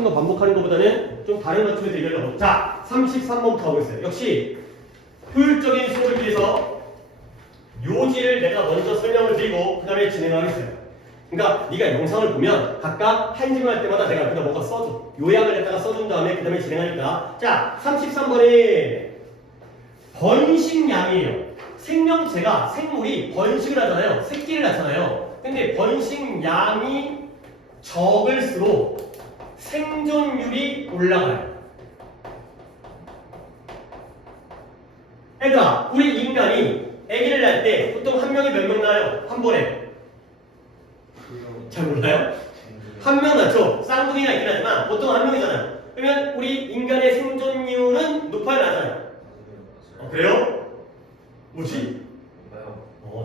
똑같은 거 반복하는 것보다는 좀 다른 관점에서 얘기하려고. 자, 33번부터 가보겠어요. 역시 효율적인 수업을 위해서 요지를 내가 먼저 설명을 드리고 그 다음에 진행하겠어요. 그러니까 네가 영상을 보면 각각 한 질문 할 때마다 내가 그냥 뭔가 써줘. 요약을 했다가 써준 다음에 그 다음에 진행하니까. 자, 33번에 번식량이에요. 생명체가 생물이 번식을 하잖아요. 새끼를 낳잖아요. 근데 번식량이 적을수록 생존율이 올라가요. 그러니까 우리 인간이 아기를 낳을 때 보통 한 명이 몇 명 낳아요? 한 번에. 잘 몰라요? 한 명 낳죠. 쌍둥이가 있긴 하지만 보통 한 명이잖아요. 그러면 우리 인간의 생존율은 높아야 낮아요? 그래요? 뭐지?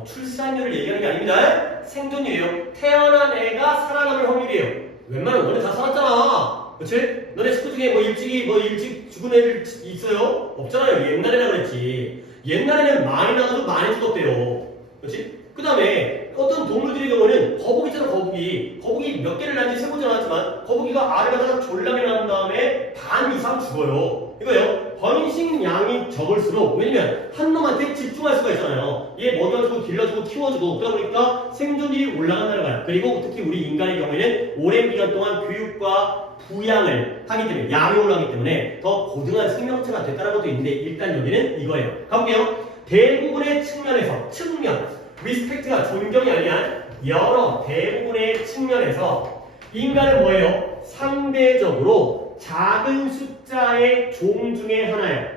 출산율을 얘기하는 게 아닙니다. 생존율이에요. 태어난 애가 살아남을 확률이에요. 웬만하면 너네 다 살았잖아. 그치? 너네 식구 중에 일찍 죽은 애들 있어요? 없잖아요. 옛날에나 그랬지. 옛날에는 많이 나가도 많이 죽었대요. 그치? 그 다음에 어떤 동물들의 경우는 거북이 있잖아. 거북이 몇 개를 낳는지 세보지 않았지만 거북이가 알을 갖다가 졸라게 낳은 다음에 반 이상 죽어요. 이거요. 번식량이 적을수록, 왜냐면 한 놈한테 집중할 수가 있잖아요. 얘 먹여주고 길러주고 키워주고 그러다 보니까 생존율이 올라간다는 거야. 그리고 특히 우리 인간의 경우에는 오랜 기간 동안 교육과 부양을 하기 때문에, 양육을 하기 때문에 더 고등한 생명체가 됐다는 것도 있는데, 일단 여기는 이거예요. 가볼게요. 대부분의 측면 리스펙트가 존경이 아니라 여러 대부분의 측면에서 인간은 뭐예요? 상대적으로 작은 숫자의 종 중에 하나예요.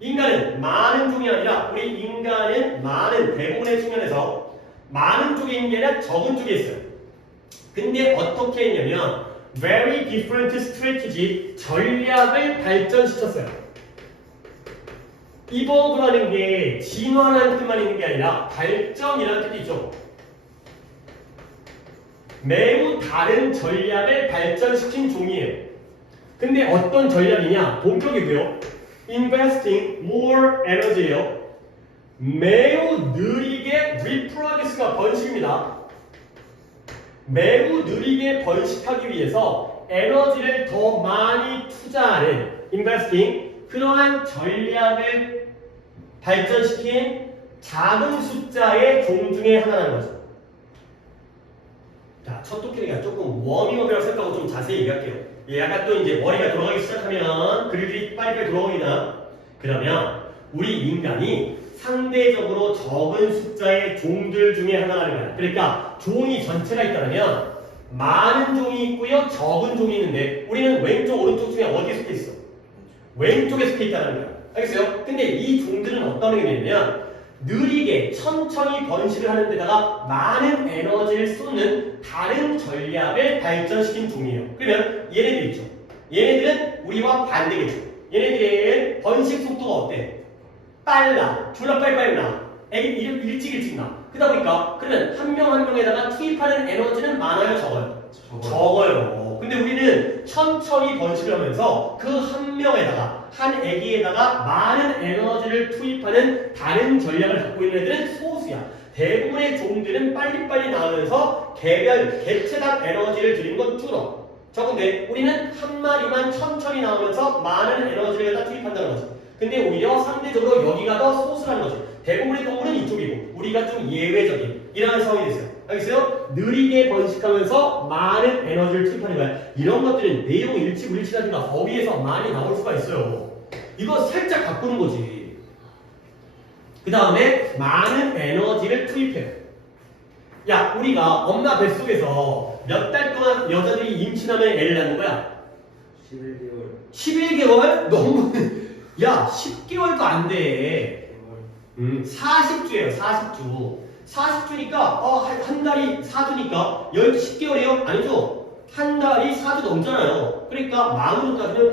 인간은 많은 종이 아니라, 우리 인간은 많은 대부분의 측면에서 많은 쪽에 있는 게 아니라 적은 쪽에 있어요. 근데 어떻게 했냐면 very different strategy, 전략을 발전시켰어요. 이버브라는 게 진화라는 뜻만 있는 게 아니라 발전이라는 뜻이 있죠. 매우 다른 전략을 발전시킨 종이에요. 근데 어떤 전략이냐? 본격이고요. Investing more energy예요. 매우 느리게 reproduce가 번식입니다. 매우 느리게 번식하기 위해서 에너지를 더 많이 투자하는 investing, 그러한 전략을 발전시킨 작은 숫자의 종 중에 하나라는 거죠. 자, 첫 토끼가 조금 워밍업이라고 생각하고 좀 자세히 얘기할게요. 약간 또 이제 머리가 돌아가기 시작하면 글들이 빨리빨리 돌아옵니다. 그러면 우리 인간이 상대적으로 적은 숫자의 종들 중에 하나라는 거야. 그러니까 종이 전체가 있다면 많은 종이 있고요, 적은 종이 있는데 우리는 왼쪽, 오른쪽 중에 어디에 속해 있어? 왼쪽에 속해 있다는 거야. 알겠어요? 근데 이 종들은 어떤 게 되냐면 느리게 천천히 번식을 하는 데다가 많은 에너지를 쏟는 다른 전략을 발전시킨 종이에요. 그러면 얘네들 있죠. 얘네들은 우리와 반대겠죠. 얘네들의 번식 속도가 어때? 빨라. 졸라 빨리빨리 나. 애기 일찍 나. 그러다 보니까 그러면 한 명 한 명에다가 투입하는 에너지는 많아요, 적어요? 적어요. 근데 우리는 천천히 번식을 하면서 그 한 명에다가, 한 애기에다가 많은 에너지를 투입하는 다른 전략을 갖고 있는 애들은 소수야. 대부분의 종들은 빨리빨리 나오면서 개체당 에너지를 들이는 건 줄어. 적은데 우리는 한 마리만 천천히 나오면서 많은 에너지를 갖다 투입한다는 거지. 근데 오히려 상대적으로 여기가 더 소수라는 거지. 대부분의 동물은 이쪽이고 우리가 좀 예외적인 이런 상황이 됐어요. 알겠어요? 느리게 번식하면서 많은 에너지를 투입하는 거야. 이런 것들은 내용 일치불일치라든가 거기에서 많이 나올 수가 있어요. 이거 살짝 바꾸는 거지. 그 다음에 많은 에너지를 투입해요. 야, 우리가 엄마 뱃속에서 몇 달 동안 여자들이 임신하면 애를 낳는 거야? 11개월. 11개월? 너무 야, 10개월도 안 돼. 40주예요, 40주. 40주니까 한 달이 4주니까 10개월이요? 아니죠. 한 달이 4주 넘잖아요. 그러니까 만으로 따지면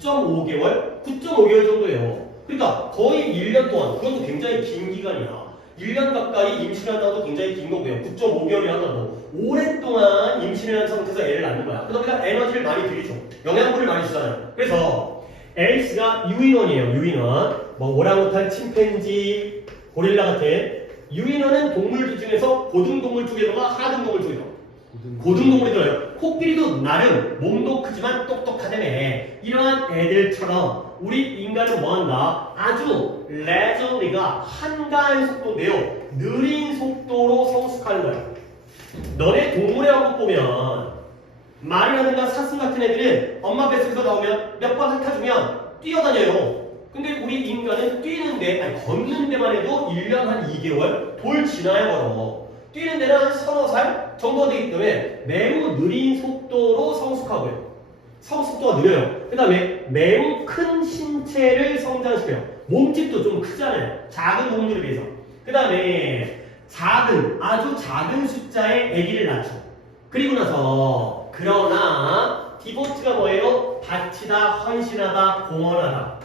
9.5개월? 9.5개월 정도예요. 그러니까 거의 1년 동안, 그것도 굉장히 긴 기간이야. 1년 가까이 임신한다고 굉장히 긴 거고요. 9.5개월이 한다고 오랫동안 임신을 한 상태에서 애를 낳는 거야. 그러다 에너지를 많이 들이죠. 영양분을 많이 주잖아요. 그래서 A가 유인원이에요. 유인원. 뭐 오랑우탄, 침팬지, 고릴라 같은 유인원은 동물 중에서 고등동물 쪽에서가 하등동물 쪽에서. 고등동물이 들어요. 코끼리도 나름 몸도 크지만 똑똑하다며. 이러한 애들처럼 우리 인간은 뭐한다? 아주 레저리가 한가한 속도인데요. 느린 속도로 성숙하는 거야. 너네 동물의 왕국 보면 말이라든가 사슴 같은 애들은 엄마 뱃속에서 나오면 몇 번 핥아주면 뛰어다녀요. 근데 우리 인간은 뛰는데, 아니 걷는 데만 해도 1년 한 2개월 돌 지나야 걸어. 뛰는 데는 한 서너 살 정도 되기 때문에 매우 느린 속도로 성숙하고요. 성숙도가 느려요. 그 다음에 매우 큰 신체를 성장시켜요. 몸집도 좀 크잖아요. 작은 동물에 비해서. 그 다음에 아주 작은 숫자의 아기를 낳죠. 그리고 나서 그러나 디보트가 뭐예요? 바치다, 헌신하다, 공헌하다.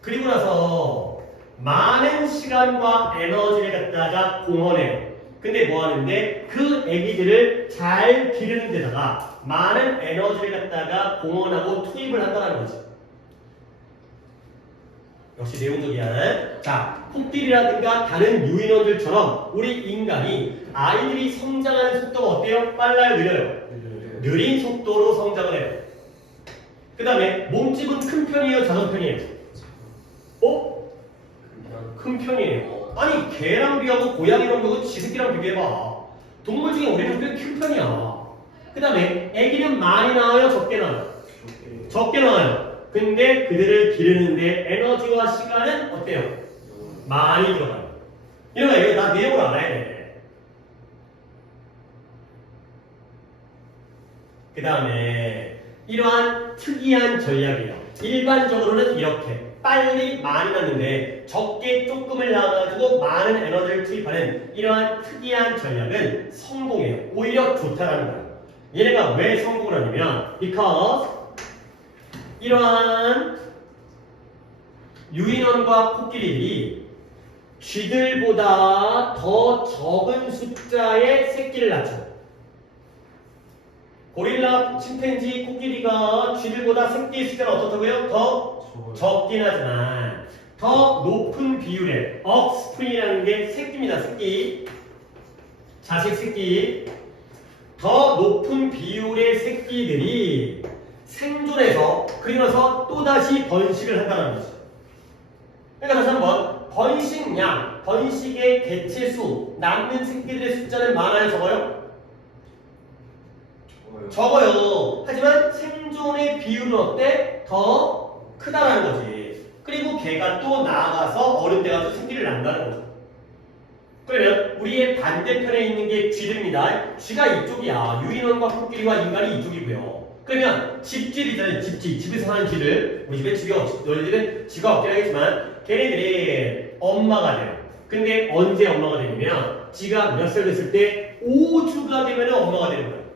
그리고 나서 많은 시간과 에너지를 갖다가 공헌해요. 근데 뭐 하는데 그 아기들을 잘 기르는 데다가 많은 에너지를 갖다가 공헌하고 투입을 한다는 거지. 역시 내용적이야. 자, 코끼리라든가 다른 유인원들처럼 우리 인간이 아이들이 성장하는 속도가 어때요? 빨라요? 느려요? 느린 속도로 성장을 해요. 그 다음에 몸집은 큰 편이에요? 작은 편이에요? 큰 편이에요. 아니 개랑 비하고 고양이랑 비하고 지새끼랑 비교해봐. 동물 중에 우리는 꽤 큰 편이야. 그 다음에 애기는 많이 나와요? 적게 나와요? 적게 나와요. 근데 그들을 기르는데 에너지와 시간은 어때요? 많이 들어가요. 이러면 이거 나 내용을 알아야 돼. 그 다음에 이러한 특이한 전략이에요. 일반적으로는 이렇게 빨리 많이 낳는데 적게 조금을 낳아가지고 많은 에너지를 투입하는 이러한 특이한 전략은 성공해요. 오히려 좋다라는 거예요. 얘네가 왜 성공을 하냐면 because 이러한 유인원과 코끼리들이 쥐들보다 더 적은 숫자의 새끼를 낳죠. 고릴라, 침팬지, 코끼리가 쥐들보다 새끼 숫자는 어떻다고요? 더 적긴 하지만 더 높은 비율의 offspring이라는 게 새끼입니다. 새끼. 자식 새끼. 더 높은 비율의 새끼들이 생존해서 그리고 나서 또다시 번식을 한다는 거죠. 그러니까 다시 한번 번식량, 번식의 개체수, 낳는 새끼들의 숫자는 많아요? 적어요? 적어요. 하지만 생존의 비율은 어때? 더 크다라는 거지. 그리고 걔가 또 나아가서 어른 돼가지고 새끼를 낳는다는 거죠. 그러면 우리의 반대편에 있는 게 쥐들입니다. 쥐가 이쪽이야. 유인원과 코끼리와 인간이 이쪽이고요. 그러면 집쥐이잖아요. 집쥐. 집에서 사는 쥐들. 우리 집에 쥐가 너희 집엔 쥐가 없긴 하겠지만 걔네들이 엄마가 돼요. 근데 언제 엄마가 되냐면 쥐가 몇 살 됐을 때 5주가 되면 엄마가 되는 거예요.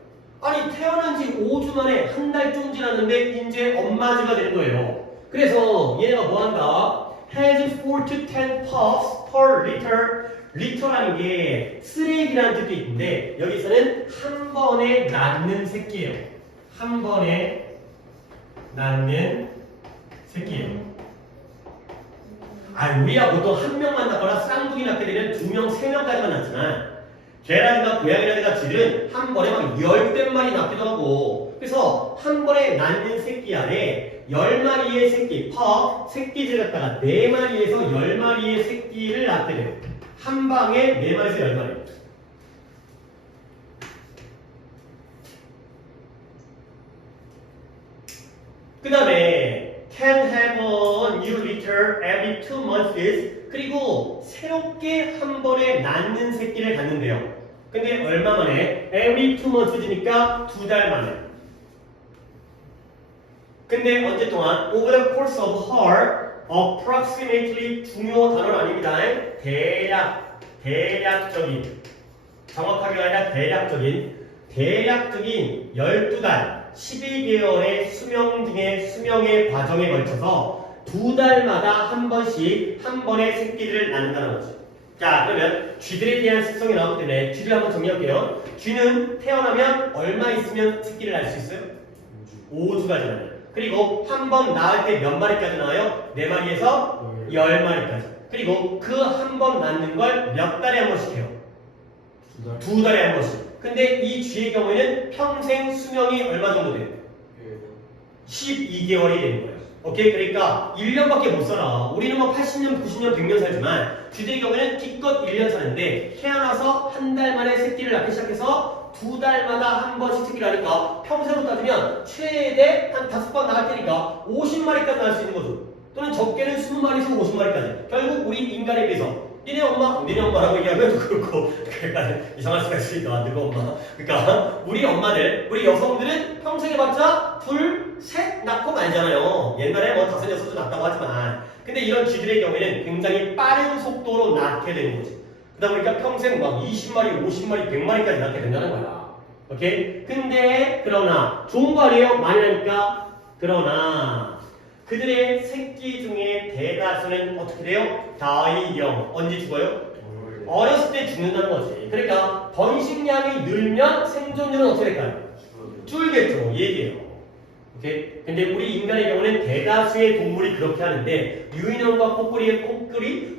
아니 태어난 지 5주 만에 한 달 좀 지났는데 이제 엄마쥐가 되는 거예요. 그래서 얘네가 뭐한다? has 4 to 10 pups per liter. 리터라는 게 쓰레기라는 뜻도 있는데 여기서는 한 번에 낳는 새끼예요. 한 번에 낳는 새끼예요. 우리야 보통 한 명만 낳거나 쌍둥이 낳게 되면 2명, 3명까지만 낳지만 개라든가 고양이라든가 쥐들은 한 번에 막 10댓마리 낳기도 하고 그래서 한 번에 낳는 새끼 안에 10마리의 새끼, 새끼들 갖다가 4마리에서 10마리의 새끼를 낳게 돼요. 한 방에 4마리에서 10마리. 그 다음에 can have a new litter every 2 months. 그리고 새롭게 한 번에 낳는 새끼를 갖는데요. 근데 얼마 만에? every 2 months니까 2달 만에. 근데 언제 동안? over the course of her approximately 중요 단어는 아닙니다. 대략적인 정확하게 아니라 대략적인 12달 12개월의 수명 등의 수명의 과정에 걸쳐서 2달마다 한 번씩 한 번의 새끼들을 낳는다는 거죠. 자, 그러면 쥐들에 대한 습성이 나오기 때문에 쥐를 한번 정리할게요. 쥐는 태어나면 얼마 있으면 새끼를 낳을 수 있어요? 5주가 지나요. 그리고 한 번 낳을 때 몇 마리까지 나와요? 4마리에서 10마리까지. 그리고 그 한 번 낳는 걸 몇 달에 한 번씩 해요? 2달에 한 번씩. 근데 이 쥐의 경우에는 평생 수명이 얼마 정도 돼요? 12개월이 되는 거예요. 오케이? 그러니까 1년밖에 못 살아. 우리는 뭐 80년, 90년, 100년 살지만 쥐들의 경우에는 기껏 1년 사는데 태어나서 한 달 만에 새끼를 낳기 시작해서 2달마다 한 번씩 새끼를 하니까 평생으로 따지면 최대 한 5번 나갈 테니까 50마리까지 낳을 수 있는 거죠. 또는 적게는 20마리에서 50마리까지. 결국 우리 인간에 비해서 니네 엄마라고 얘기하면 그렇고 약간 이상할 수가 있으니까 누구 엄마. 그러니까 우리 엄마들, 우리 여성들은 평생 해봤자 둘, 셋 낳고 말잖아요. 옛날에 뭐 5, 6도 낳았다고 하지만 근데 이런 쥐들의 경우에는 굉장히 빠른 속도로 낳게 되는 거지. 그러다 보니까 평생 막 20마리, 50마리, 100마리까지 낳게 된다는 거야. 오케이? 근데 그러나 좋은 거 아니에요? 많이 나니까. 그러나 그들의 새끼 중에 대다수는 어떻게 돼요? 다이영. 언제 죽어요? 어렸을 때 죽는다는 거지. 그러니까 번식량이 늘면 생존율은 어떻게 될까요? 줄겠죠. 얘기해요. 오케이? 근데 우리 인간의 경우는 대다수의 동물이 그렇게 하는데 유인원과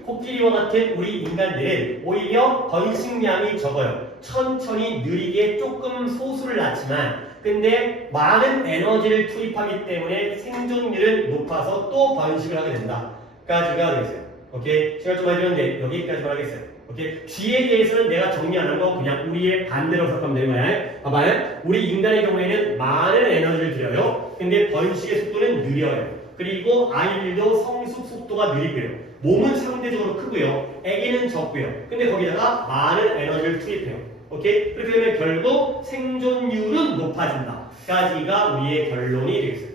코끼리와 같은 우리 인간들은 오히려 번식량이 적어요. 천천히 느리게 조금 소수를 낳지만 근데 많은 에너지를 투입하기 때문에 생존율은 높아서 또 번식을 하게 된다. 까지가 되겠어요. 오케이? 시간 좀 많이 들었는데 여기까지만 하겠어요. 오케이? 쥐에 대해서는 내가 정리 안 한 거 그냥 우리의 반대로 생각하면 되는 거야. 봐봐요. 우리 인간의 경우에는 많은 에너지를 들여요. 근데 번식의 속도는 느려요. 그리고 아이들도 성숙 속도가 느리고요. 몸은 상대적으로 크고요. 애기는 적고요. 근데 거기다가 많은 에너지를 투입해요. 오케이? 그렇게 되면 결국 생존율은 높아진다. 까지가 우리의 결론이 되겠어요.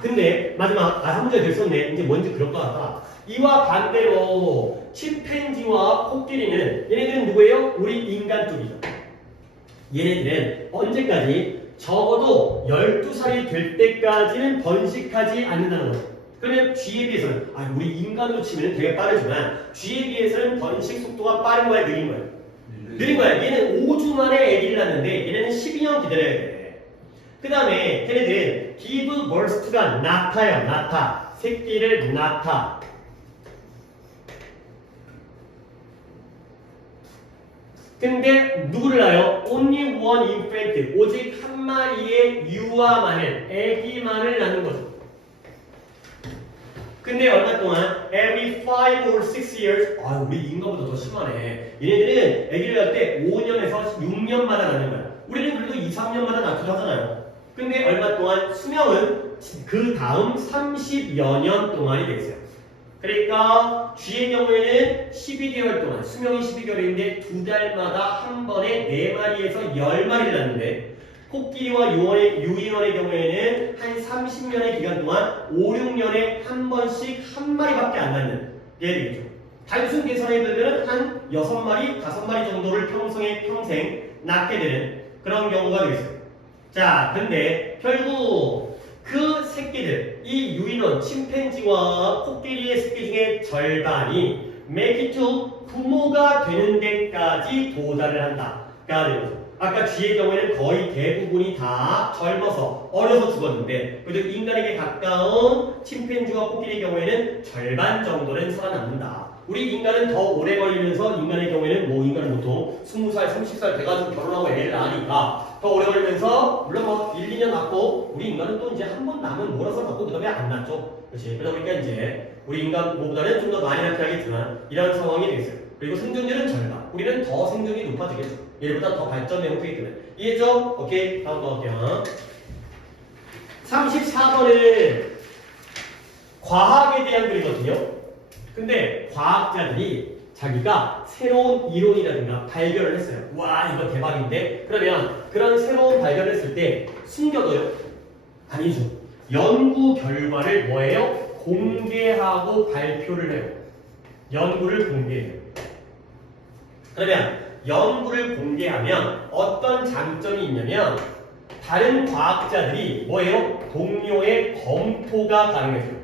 근데 마지막 한 문제 더 있었네. 이제 뭔지 그럴 것 같아. 이와 반대로 침팬지와 코끼리는 얘네들은 누구예요? 우리 인간 쪽이죠. 얘네들은 언제까지? 적어도 12살이 될 때까지는 번식하지 않는다는 거죠. 그러면 쥐에 비해서는 우리 인간으로 치면 되게 빠르지만 쥐에 비해서는 번식 속도가 빠른 거야, 느린 거야? 느린 거야. 얘는 5주 만에 아기를 낳는데 얘네는 12년 기다려야 돼. 그 다음에 걔네들은 give birth가 낳아요. 낳아. 새끼를 낳아. 근데 누구를 낳아요? Only one infant. 오직 한 마리의 유아만을, 아기만을 낳는 거죠. 근데 얼마 동안? Every 5 or 6 years. 우리 인간보다 더 심하네. 얘네들은 아기를 낳을 때 5년에서 6년마다 낳는 거야. 우리는 그래도 2, 3년마다 낳기도 하잖아요. 근데 얼마 동안? 수명은 그 다음 30여 년 동안이 되겠어요. 그러니까 쥐의 경우에는 12개월 동안 수명이 12개월인데 2달마다 한 번에 4마리에서 10마리를 낳는데 코끼리와 유인원의 경우에는 한 30년의 기간 동안 5, 6년에 한 번씩 한 마리밖에 안 낳는 게 되겠죠. 단순 계산해 보면 한 6마리, 5마리 정도를 평생 낳게 되는 그런 경우가 되겠어요. 자, 근데 결국 그 새끼들, 이 유인원, 침팬지와 코끼리의 새끼 중에 절반이 make it to 부모가 되는 데까지 도달을 한다가 되는 거죠. 아까 쥐의 경우에는 거의 대부분이 다 젊어서 어려서 죽었는데 그래도 인간에게 가까운 침팬지와 코끼리의 경우에는 절반 정도는 살아남는다. 우리 인간은 더 오래 걸리면서 인간의 경우에는 인간은 보통 20살, 30살 돼가지고 결혼하고 애를 낳으니까 더 오래 걸리면서 물론 1, 2년 낳고 우리 인간은 또 이제 한 번 낳으면 몰아서 낳고 그 다음에 안 낳죠. 그렇지. 그러다 보니까 이제 우리 인간보다는 좀 더 많이 낳게 하겠지만 이런 상황이 되겠어요. 그리고 생존율은 절반. 우리는 더 생존이 높아지겠죠. 얘보다 더 발전된 형태이기 때문에. 이해했죠? 오케이. 다음 거 할게요. 34번은 과학에 대한 글이거든요. 근데 과학자들이 자기가 새로운 이론이라든가 발견을 했어요. 와, 이거 대박인데? 그러면 그런 새로운 발견을 했을 때 숨겨둬요? 아니죠. 연구 결과를 뭐예요? 공개하고 발표를 해요. 연구를 공개해요. 그러면 연구를 공개하면 어떤 장점이 있냐면 다른 과학자들이 뭐예요? 동료의 검토가 가능해져요.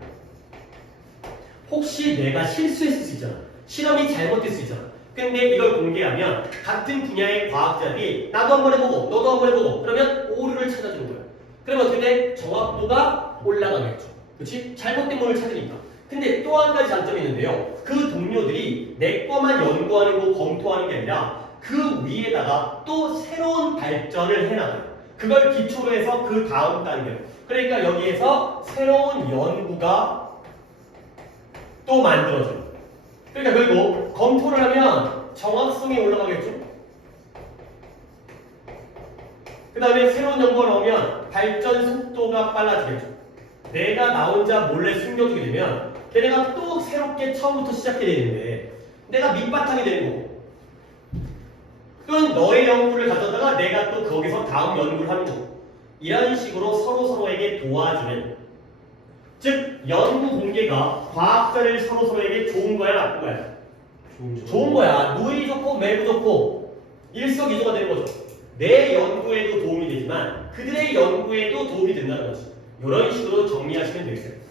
혹시 내가 실수했을 수 있잖아. 실험이 잘못될 수 있잖아. 근데 이걸 공개하면 같은 분야의 과학자들이 나도 한번 해보고 너도 한번 해보고 그러면 오류를 찾아주는 거야. 그러면 어떻게 돼? 정확도가 올라가겠죠. 그렇지? 잘못된 걸 찾으니까. 근데 또 한 가지 장점이 있는데요. 그 동료들이 내 거만 연구하는 거 검토하는 게 아니라 그 위에다가 또 새로운 발전을 해나가요. 그걸 기초로 해서 그 다음 단계. 그러니까 여기에서 새로운 연구가 또 만들어져요. 그러니까 결국 검토를 하면 정확성이 올라가겠죠. 그 다음에 새로운 연구가 나오면 발전 속도가 빨라지겠죠. 내가 나 혼자 몰래 숨겨두게 되면 걔네가 또 새롭게 처음부터 시작해야 되는데 내가 밑바탕이 되는 거고, 또는 너의 연구를 가져다가 내가 또 거기서 다음 연구를 하는 거고, 이런 식으로 서로서로에게 도와주는, 즉 연구 공개가 과학자를 서로서로에게 좋은 거야 나쁜 거야? 좋은 거야. 누이 좋고 매부 좋고 일석이조가 되는 거죠. 내 연구에도 도움이 되지만 그들의 연구에도 도움이 된다는 거지. 이런 식으로 정리하시면 되겠어요.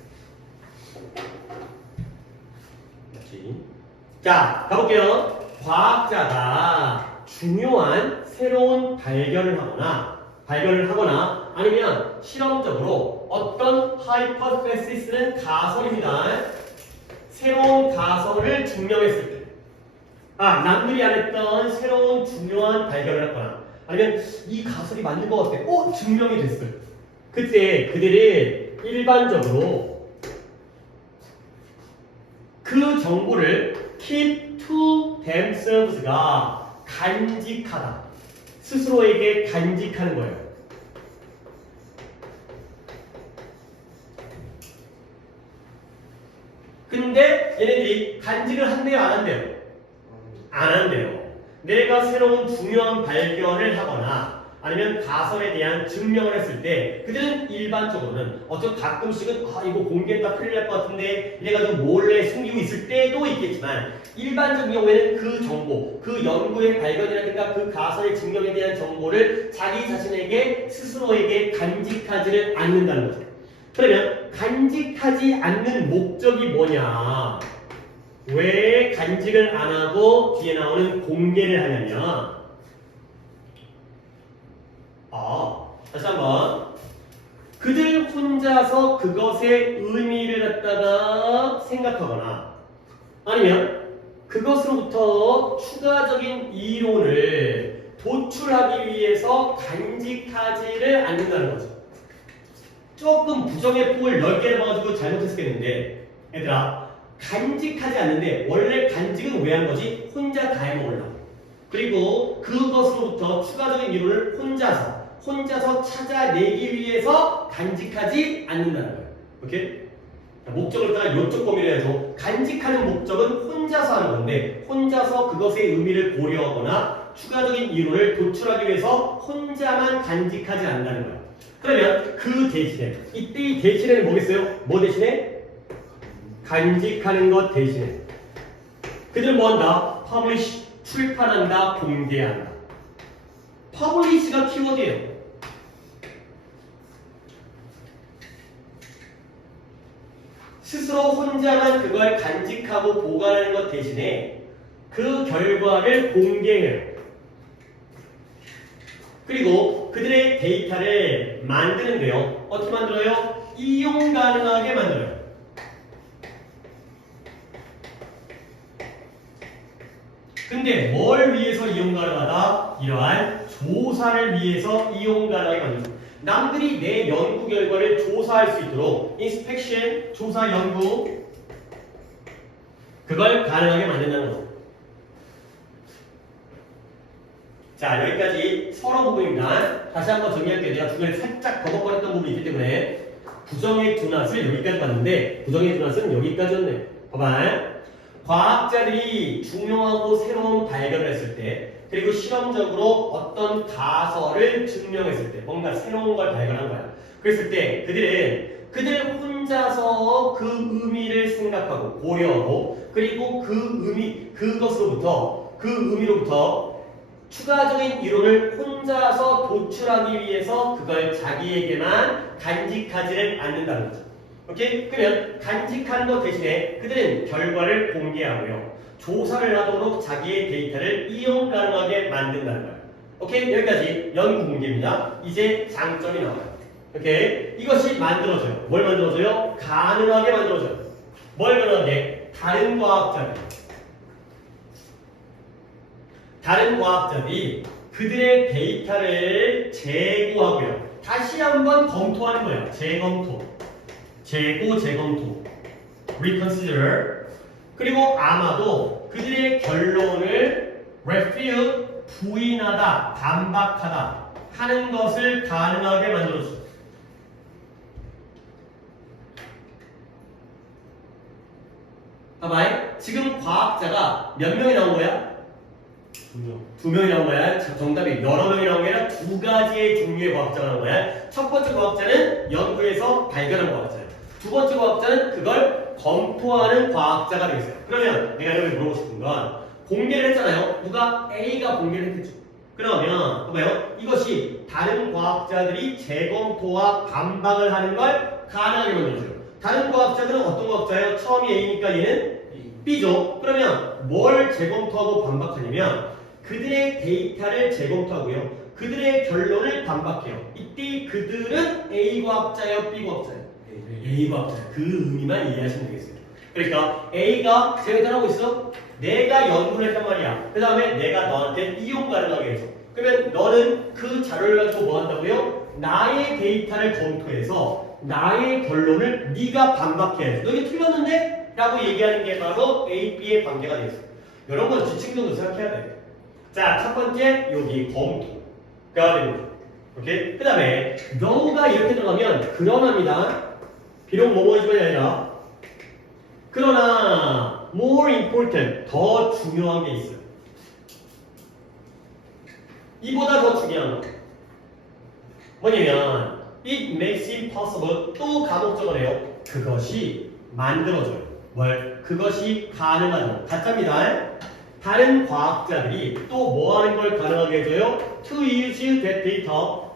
자, 가볼게요. 과학자가 중요한 새로운 발견을 하거나 아니면 실험적으로 어떤 하이퍼테시스는 가설입니다. 새로운 가설을 증명했을 때, 남들이 안 했던 새로운 중요한 발견을 했거나 아니면 이 가설이 맞는 것 같아. 증명이 됐어요. 그때 그들이 일반적으로 그 정보를 keep to themselves가 간직하다. 스스로에게 간직하는 거예요. 근데 얘네들이 간직을 한대요, 안 한대요? 안 한대요. 내가 새로운 중요한 발견을 하거나 아니면 가설에 대한 증명을 했을 때 그들은 일반적으로는 가끔씩은 이거 공개했다 큰일 날 것 같은데 이래가지고 몰래 숨기고 있을 때도 있겠지만, 일반적인 경우에는 그 정보, 그 연구의 발견이라든가 그 가설의 증명에 대한 정보를 자기 자신에게 스스로에게 간직하지를 않는다는 거죠. 그러면 간직하지 않는 목적이 뭐냐? 왜 간직을 안 하고 뒤에 나오는 공개를 하냐면, 다시 한번, 그들 혼자서 그것의 의미를 갖다가 생각하거나 아니면 그것으로부터 추가적인 이론을 도출하기 위해서 간직하지를 않는다는 거죠. 조금 부정의 폭을 넓게 잡아가지고 잘못했겠는데, 얘들아, 간직하지 않는데 원래 간직은 왜 한 거지? 혼자 다 해먹으려고. 그리고 그것으로부터 추가적인 이론을 혼자서 찾아내기 위해서 간직하지 않는다는 거예요. 오케이? 목적을 따라 이쪽 범위를 해서 간직하는 목적은 혼자서 하는 건데, 혼자서 그것의 의미를 고려하거나 추가적인 이론을 도출하기 위해서 혼자만 간직하지 않는다는 거예요. 그러면 그 대신에, 이때 이 대신에는 뭐겠어요? 뭐 대신에? 간직하는 것 대신에 그들은 뭐 한다? publish, 출판한다, 공개한다. publish가 키워드예요. 스스로 혼자만 그걸 간직하고 보관하는 것 대신에 그 결과를 공개해요. 그리고 그들의 데이터를 만드는데요. 어떻게 만들어요? 이용 가능하게 만들어요. 근데 뭘 위해서 이용 가능하다? 이러한 조사를 위해서 이용 가능하게 만듭니다. 남들이 내 연구 결과를 조사할 수 있도록 inspection, 조사 연구, 그걸 가능하게 만든다는 거죠. 자, 여기까지 서론 부분입니다. 다시 한번 정리할게요. 내가 중간에 살짝 버벅거렸던 부분이 있기 때문에 부정의 두 낫을 여기까지 봤는데 부정의 두 낫은 여기까지였네. 봐봐. 과학자들이 중요하고 새로운 발견을 했을 때, 그리고 실험적으로 어떤 가설을 증명했을 때, 뭔가 새로운 걸 발견한 거야. 그랬을 때 그들 혼자서 그 의미를 생각하고 고려하고, 그리고 그 의미로부터 추가적인 이론을 혼자서 도출하기 위해서 그걸 자기에게만 간직하지를 않는다는 거죠. 오케이? 그러면 간직하는 것 대신에 그들은 결과를 공개하고요. 조사를 하도록 자기의 데이터를 이용 가능하게 만든다는 거예요. 오케이? 여기까지 연구 공개입니다. 이제 장점이 나와요. 오케이? 이것이 만들어져요. 뭘 만들어져요? 가능하게 만들어져요. 뭘 가능하게? 다른 과학자들. 다른 과학자들이 그들의 데이터를 재고하고요. 다시 한번 검토하는 거예요. 재검토. 재검토. reconsider. 그리고 아마도 그들의 결론을 refute, 부인하다, 반박하다 하는 것을 가능하게 만들어주죠. 봐봐요. 지금 과학자가 몇 명이 나온 거야? 두 명이 나온 거야. 정답이 여러 명이 나온 게 아니라 두 가지의 종류의 과학자가 나온 거야. 첫 번째 과학자는 연구에서 발견한 과학자예요. 두 번째 과학자는 그걸 검토하는 과학자가 되겠어요. 그러면 내가 여기 물어보고 싶은 건 공개를 했잖아요. 누가 A가 공개를 했겠죠. 그러면 봐봐요. 이것이 다른 과학자들이 재검토와 반박을 하는 걸 가능하게 만들어줘요. 다른 과학자들은 어떤 과학자예요? 처음이 A니까 얘는 B죠. 그러면 뭘 재검토하고 반박하냐면 그들의 데이터를 재검토하고요. 그들의 결론을 반박해요. 이때 그들은 A 과학자예요? B 과학자예요? A 과학자예요. 그 의미만 이해하시면 되겠어요. 그러니까 A가 제가 하고 있어? 내가 연구를 했단 말이야. 그 다음에 내가 너한테 이용 가능하게 해줘. 그러면 너는 그 자료를 가지고 뭐 한다고요? 나의 데이터를 검토해서 나의 결론을 네가 반박해야지. 너 이게 틀렸는데? 라고 얘기하는 게 바로 A, B의 관계가 되겠어. 이런 건 지층정도 생각해야 돼. 자, 첫 번째 여기 검토가 되는 거죠. 오케이? 그 다음에 너가 이렇게 들어가면 그러나입니다. 비록 뭐뭐이지만이 아니라 그러나 more important, 더 중요한 게 있어요. 이보다 더 중요한 거 뭐냐면 it makes it possible, 또 가독적으로 해요. 그것이 만들어져요. 뭘? 그것이 가능하죠. 가짜입니다. 다른 과학자들이 또 뭐 하는 걸 가능하게 해줘요? To use that data,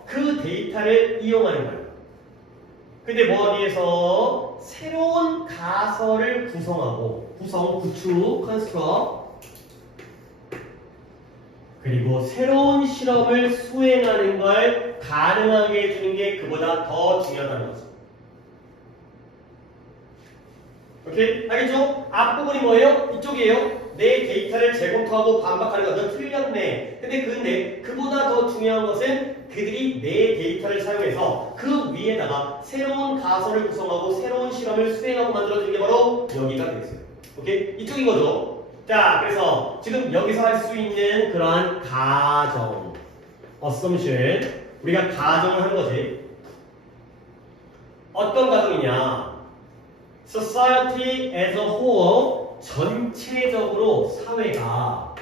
그 데이터를 이용하는 거예요. 근데 뭐 하기 위해서? 새로운 가설을 구성하고 구축, construct, 그리고 새로운 실험을 수행하는 걸 가능하게 해주는 게 그보다 더 중요하다는 거죠. 오케이? 알겠죠? 앞부분이 뭐예요? 이쪽이에요. 내 데이터를 재검토하고 반박하는 거. 너 틀렸네. 근데 그보다 더 중요한 것은 그들이 내 데이터를 사용해서 그 위에다가 새로운 가설을 구성하고 새로운 실험을 수행하고 만들어주는 게 바로 여기가 되겠어요. 오케이? 이쪽인 거죠. 자, 그래서 지금 여기서 할 수 있는 그러한 가정, assumption, 우리가 가정을 하는 거지. 어떤 가정이냐? Society as a whole, 전체적으로 사회가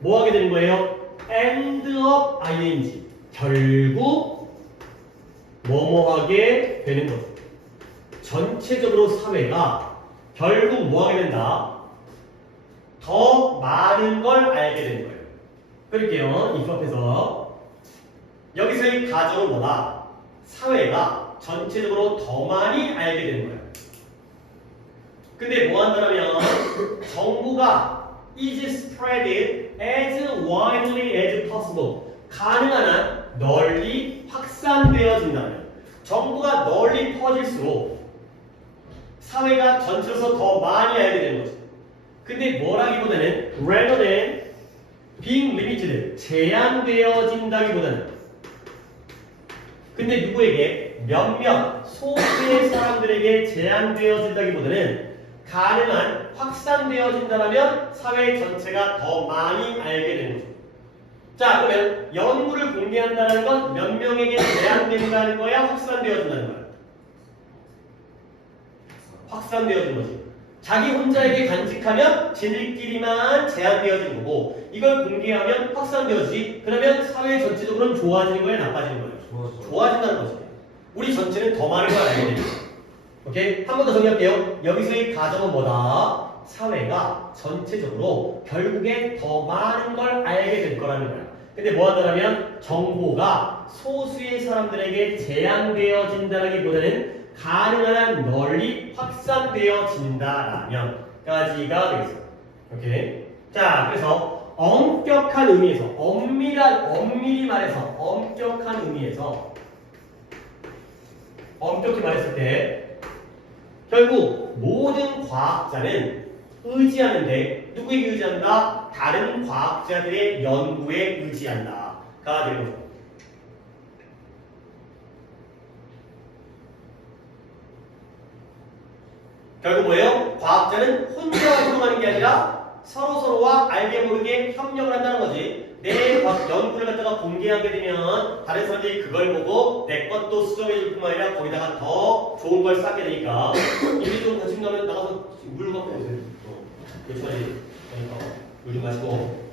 뭐 하게 되는 거예요? End up ing, 결국 뭐뭐 하게 되는 거죠. 전체적으로 사회가 결국 뭐 하게 된다? 더 많은 걸 알게 되는 거예요. 그럴게요. 이 수업에서 여기서의 가정은 뭐다? 사회가 전체적으로 더 많이 알게 되는 거예요. 근데 뭐 한다면 정보가 is spread as widely as possible, 가능한 한 널리 확산되어진다면 정보가 널리 퍼질수록 사회가 전체로서 더 많이 알게 되는 거죠. 근데 뭐라기보다는 rather than being limited, 제한되어진다기보다는, 근데 누구에게? 몇몇 소수의 사람들에게 제한되어진다기보다는 가능한 확산되어진다면 사회 전체가 더 많이 알게 되는 거죠. 자, 그러면 연구를 공개한다는 건 몇 명에게 제한된다는 거야? 확산되어진다는 거야? 확산되어진 거지. 자기 혼자에게 간직하면 지들끼리만 제한되어진 거고, 이걸 공개하면 확산되어지지. 그러면 사회 전체적으로는 좋아지는 거야? 나빠지는 거야? 좋아진다는 거지. 우리 전체는 더 많은 걸 알게 됩니다. 오케이? 한 번 더 정리할게요. 여기서의 가정은 뭐다? 사회가 전체적으로 결국에 더 많은 걸 알게 될 거라는 거야. 근데 뭐 한다면 정보가 소수의 사람들에게 제한되어진다기보다는 가능한 한 널리 확산되어진다라면 까지가 되겠어요. 오케이? 자, 그래서 엄격한 의미에서, 엄밀히 말해서 엄격한 의미에서, 엄격히 말했을 때 결국 모든 과학자는 의지하는데 누구에게 의지한다? 다른 과학자들의 연구에 의지한다가 되는 거죠. 결국 뭐예요? 과학자는 혼자 활동하는 게 아니라 서로서로와 알게 모르게 협력을 한다는 거지. 내 연구를 갖다가 공개하게 되면 다른 사람들이 그걸 보고 내 것도 수정해 줄 뿐만 아니라 거기다가 더 좋은 걸 쌓게 되니까 이게 좀 관심 가면 나가서 물 갖고 오세요. 요청하지. 그러니까 물 좀 마시고.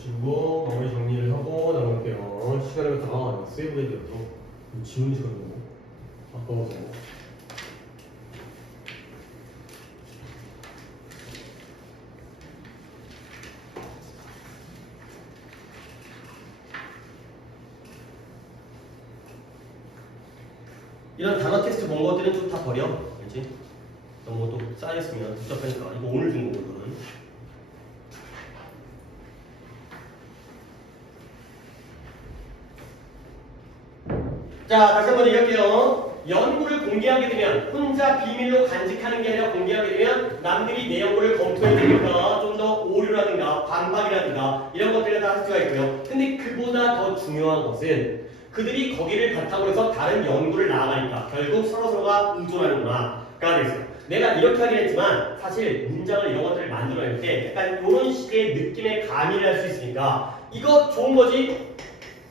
지우고 마무리 정리를 하고 나갈게요. 시간을 갖다가 세이브 해야 돼요. 지우는 시간이고 아까워서. 이런 단어 테스트 본 것들은 좀 다 버려. 그렇지? 너무 또 쌓였으면 복잡하니까. 이거 오늘 준 거거든. 자, 다시 한번 얘기할게요. 연구를 공개하게 되면 혼자 비밀로 간직하는 게 아니라 공개하게 되면 남들이 내 연구를 검토해 주니까 좀 더 오류라든가 반박이라든가 이런 것들을 다 할 수가 있고요. 근데 그보다 더 중요한 것은 그들이 거기를 바탕으로 해서 다른 연구를 나아가니까 결국 서로서로가 의존하는구나 가 되겠어요. 내가 이렇게 하긴 했지만 사실 문장을 이런 것들을 만들어낼 때 약간 이런 식의 느낌의 가미를 할 수 있으니까 이거 좋은 거지?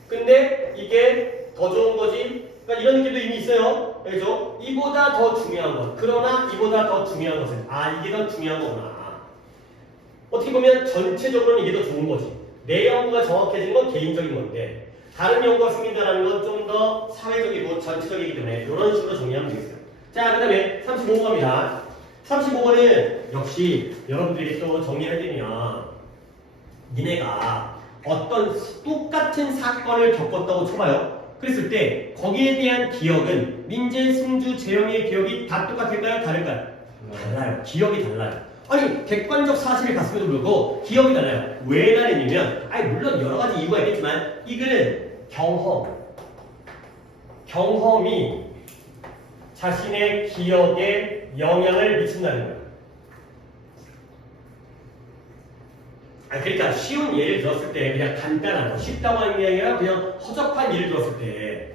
근데 이게 더 좋은 거지? 그러니까 이런 느낌도 이미 있어요. 그렇죠? 이보다 더 중요한 것. 그러나 이보다 더 중요한 것은 이게 더 중요한 거구나. 어떻게 보면 전체적으로는 이게 더 좋은 거지. 내 연구가 정확해지는 건 개인적인 건데 다른 연구가 생긴다는 건 좀 더 사회적이고 전체적이기 때문에 이런 식으로 정리하면 되겠어요. 자, 그 다음에 35번 갑니다. 35번은 역시 여러분들이 또 정리할 때면 니네가 어떤 똑같은 사건을 겪었다고 쳐봐요. 그랬을 때 거기에 대한 기억은 민재, 승주, 재영이의 기억이 다 똑같을까요? 다를까요? 달라요. 기억이 달라요. 아니 객관적 사실이 같음에도 불구하고 기억이 달라요. 왜 다르냐면 물론 여러 가지 이유가 있겠지만 이거는 경험이 자신의 기억에 영향을 미친다는 거예요. 그러니까 쉬운 예를 들었을 때 그냥 간단한 거 쉽다고 하는 게 아니라 그냥 허접한 예를 들었을 때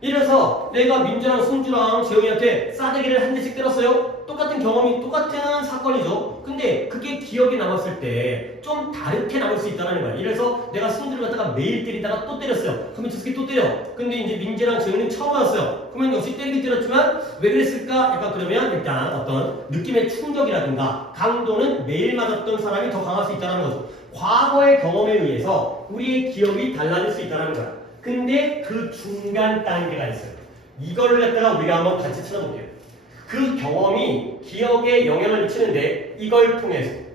이래서 내가 민주랑 승주랑 재영이한테 싸대기를 한 대씩 때렸어요. 똑같은 경험이 똑같은 사건이죠. 근데 그게 기억에 남았을 때 좀 다르게 남을 수 있다는 거야. 이래서 내가 승주를 갖다가 매일 때리다가 또 때렸어요. 그러면 저 새끼 또 때려. 근데 이제 민재랑 재영이는 처음 알았어요. 그러면 역시 때리긴 때렸지만 왜 그랬을까? 약간 그러면 일단 어떤 느낌의 충격이라든가 강도는 매일 맞았던 사람이 더 강할 수 있다는 거죠. 과거의 경험에 의해서 우리의 기억이 달라질 수 있다는 거야. 근데 그 중간 단계가 있어요. 이거를 갖다가 우리가 한번 같이 찾아볼게요. 그 경험이 기억에 영향을 미치는데 이걸 통해서